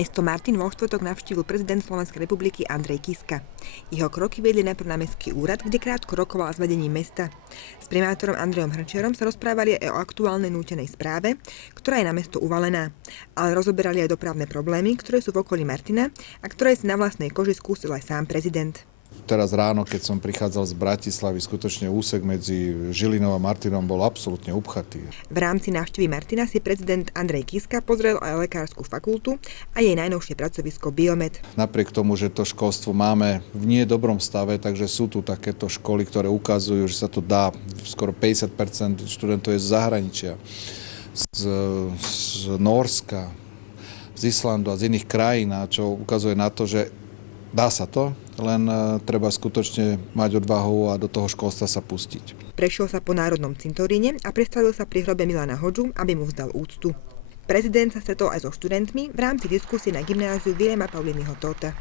Mesto Martin vo štvrtok navštívil prezident Slovenskej republiky Andrej Kiska. Jeho kroky viedli najprv na mestský úrad, kde krátko rokoval s vedením mesta. S primátorom Andrejom Hrnčiarom sa rozprávali aj o aktuálnej nútenej správe, ktorá je na mesto uvalená, ale rozoberali aj dopravné problémy, ktoré sú v okolí Martina a ktoré si na vlastnej koži skúsil aj sám prezident. Teraz ráno, keď som prichádzal z Bratislavy, skutočne úsek medzi Žilinou a Martinom bol absolútne upchatý. V rámci návštevy Martina si prezident Andrej Kiska pozrel aj lekársku fakultu a jej najnovšie pracovisko Biomed. Napriek tomu, že to školstvo máme v nie dobrom stave, takže sú tu takéto školy, ktoré ukazujú, že sa to dá. Skoro 50% študentov je z zahraničia, z Nórska, z Islandu a z iných krajín, čo ukazuje na to, že dá sa to, len treba skutočne mať odvahu a do toho školstva sa pustiť. Prešiel sa po Národnom cintoríne a predstavil sa pri hrobe Milana Hodžu, aby mu vzdal úctu. Prezident sa stretol aj so študentmi v rámci diskusie na gymnáziu Vilema Pauliniho Tóta.